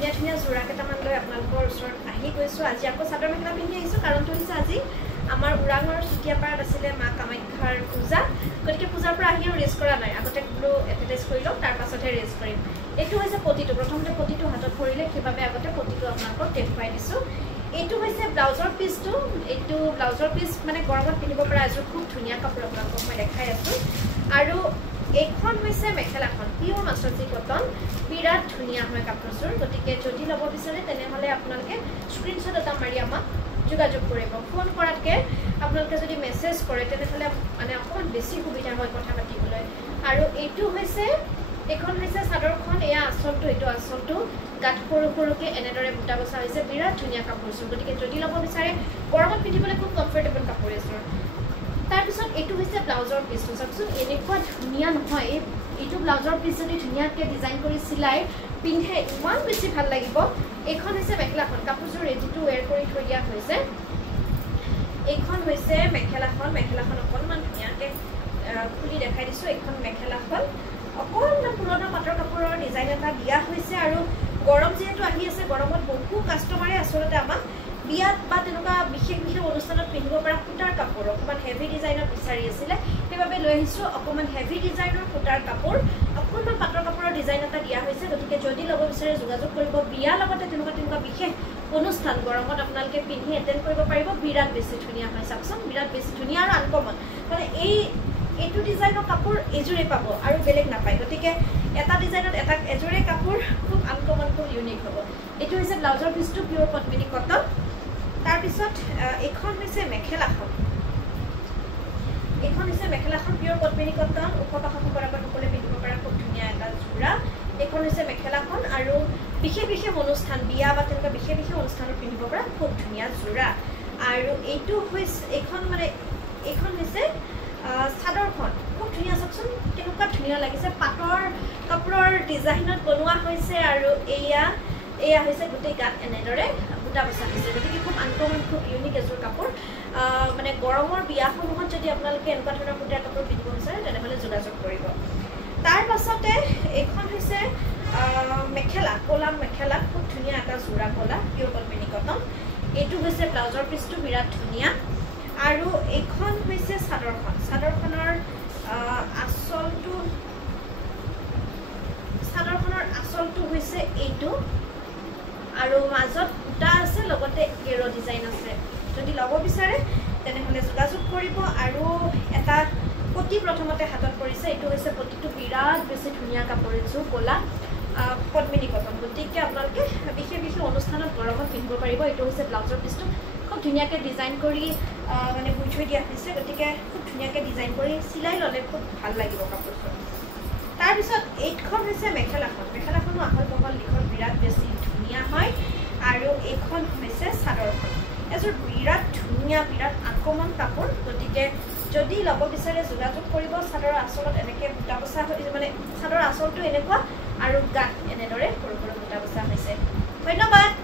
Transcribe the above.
ধুনীয়া ধুনীয়া যোৰা কেইটামান লৈ আপোনালোকৰ ওচৰত আহি গৈছোঁ আজি আকৌ চাদৰ মেখেলা পিন্ধি আহিছোঁ কাৰণটো হৈছে আজি আমাৰ ওৰাঙৰ চুতীয়াপাৰাত আছিলে মা কামাখ্যাৰ পূজা গতিকে পূজাৰ পৰা আহি আৰু ৰেষ্ট কৰা নাই আগতে বোলো এডভাৰটাইজ কৰি লওঁ তাৰ পাছতহে ৰেষ্ট কৰিম এইটো হৈছে পতিটো প্ৰথমতে পতিটো হাতত পৰিলে সেইবাবে আগতে পতিটো আপোনালোকক দেখুৱাই দিছোঁ এইটো হৈছে ব্লাউজৰ পিচটো এইটো ব্লাউজৰ পিচ মানে গৰমত পিন্ধিব পৰা এযোৰ খুব ধুনীয়া কাপোৰ আপোনালোকক মই দেখাই আছোঁ আৰু এইখন হৈছে মেখেলাখন পিয়ৰ মাছৰাজি কটন বিৰাট ধুনীয়া হয় কাপোৰযোৰ গতিকে যদি ল'ব বিচাৰে তেনেহ'লে আপোনালোকে স্ক্ৰীনশ্বট এটা মাৰি আমাক যোগাযোগ কৰিব ফোন কৰাতকৈ আপোনালোকে যদি মেছেজ কৰে তেনেহ'লে মানে অকণমান বেছি সুবিধা হয় কথা পাতিবলৈ আৰু এইটো হৈছে এইখন হৈছে চাদৰখন এয়া আঁচলটো এইটো আঁচলটো গাঁত সৰু সৰুকৈ এনেদৰে বুটা বচা হৈছে বিৰাট ধুনীয়া কাপোৰযোৰ গতিকে যদি ল'ব বিচাৰে গৰমত পিন্ধিবলৈ খুব কমফৰ্টেবল কাপোৰ এযোৰ তাৰপিছত এইটো হৈছে ব্লাউজৰ পিচটো চাওকচোন এনেকুৱা ধুনীয়া নহয় এইটো ব্লাউজৰ পিচ যদি ধুনীয়াকৈ ডিজাইন কৰি চিলাই পিন্ধে ইমান বেছি ভাল লাগিব এইখন হৈছে মেখেলাখন কাপোৰযোৰ ৰেডি টু ৱেৰ কৰি থৈ দিয়া হৈছে এইখন হৈছে মেখেলাখন অকণমান ধুনীয়াকৈ খুলি দেখাই দিছোঁ এইখন মেখেলাখন অকণমান পুৰণা পাটৰ কাপোৰৰ ডিজাইন এটা দিয়া হৈছে আৰু গৰম যিহেতু আহি আছে গৰমত বহু কাষ্টমাৰে আচলতে আমাক বিয়াত বা তেনেকুৱা বিশেষ অনুষ্ঠানত পিন্ধিব পৰা সূতাৰ কাপোৰ অকণমান হেভি ডিজাইনৰ বিচাৰি আছিলে সেইবাবে লৈ আহিছোঁ অকণমান হেভি ডিজাইনৰ সূতাৰ কাপোৰ অকণমান পাটৰ কাপোৰৰ ডিজাইন এটা দিয়া হৈছে গতিকে যদি ল'ব বিচাৰে যোগাযোগ কৰিব বিয়াৰ লগতে তেনেকুৱা বিশেষ অনুষ্ঠান গৰমত আপোনালোকে পিন্ধি এটেণ্ড কৰিব পাৰিব বিৰাট বেছি ধুনীয়া হয় চাওকচোন বিৰাট বেছি ধুনীয়া আৰু আনকমন মানে এইটো ডিজাইনৰ কাপোৰ এযোৰে পাব আৰু বেলেগ নাপায় গতিকে এটা ডিজাইনত এযোৰে কাপোৰ খুব আনকমন খুব ইউনিক হ'ব এইটো হৈছে ব্লাউজৰ পিচটো পিয়ৰ পদ্মিনী কটন তাৰপিছত এইখন হৈছে মেখেলাখন পিয়ৰ পদ্মিনী কটন ওখ পাখ পৰাপত সকলোৱে পিন্ধিব পৰা খুব ধুনীয়া এটা যোৰা এইখন হৈছে মেখেলাখন আৰু বিশেষ অনুষ্ঠান বিয়া বা তেনেকুৱা বিশেষ অনুষ্ঠানত পিন্ধিব পৰা খুব ধুনীয়া যোৰা আৰু এইটো হৈছে এইখন হৈছে চাদৰখন খুব ধুনীয়া চাওকচোন কেনেকুৱা ধুনীয়া লাগিছে পাটৰ কাপোৰৰ ডিজাইনত বনোৱা হৈছে আৰু এয়া হৈছে গোটেই গাত এনেদৰে বুটা বচা হৈছে গতিকে খুব আনকমন খুব ইউনিক এযোৰ কাপোৰ মানে গৰমৰ বিয়াসমূহত যদি আপোনালোকে এনেকুৱা ধৰণৰ সূতাৰ কাপোৰ পিন্ধিব বিচাৰে তেনেহ'লে যোগাযোগ কৰিব তাৰ পাছতে এইখন হৈছে মেখেলা ক'লা মেখেলা খুব ধুনীয়া এটা যোৰা ক'লা পিয়ৰ পদ্মিনী কটন এইটো হৈছে ব্লাউজৰ পিচটো বিৰাট ধুনীয়া আৰু এইখন হৈছে চাদৰখনৰ আঁচলটো হৈছে এইটো আৰু মাজত বুটা আছে লগতে গেৰ ডিজাইন আছে যদি ল'ব বিচাৰে তেনেহ'লে যোগাযোগ কৰিব আৰু এটা পতি প্ৰথমতে হাতত পৰিছে এইটো হৈছে পতিটো বিৰাট বেছি ধুনীয়া কাপোৰ এযোৰ ক'লা পদ্মিনী কটন গতিকে আপোনালোকে বিশেষ অনুষ্ঠানত গৰমত পিন্ধিব পাৰিব এইটো হৈছে ব্লাউজৰ পিচটো খুব ধুনীয়াকৈ ডিজাইন কৰি মানে বুই থৈ দিয়া হৈছে গতিকে খুব ধুনীয়াকৈ ডিজাইন কৰি চিলাই ল'লে খুব ভাল লাগিব কাপোৰখন তাৰপিছত এইখন হৈছে মেখেলাখনো আহল বহল দীঘল বিৰাট বেছি ধুনীয়া হয় আৰু এইখন হৈছে চাদৰখন এযোৰ বিৰাট ধুনীয়া বিৰাট আনকমন কাপোৰ গতিকে যদি ল'ব বিচাৰে যোগাযোগ কৰিব চাদৰৰ আঁচলত এনেকৈ বুটা বচা হৈছে মানে চাদৰৰ আঁচলটো এনেকুৱা আৰু গাত এনেদৰে সৰু বুটা বচা হৈছে ধন্যবাদ।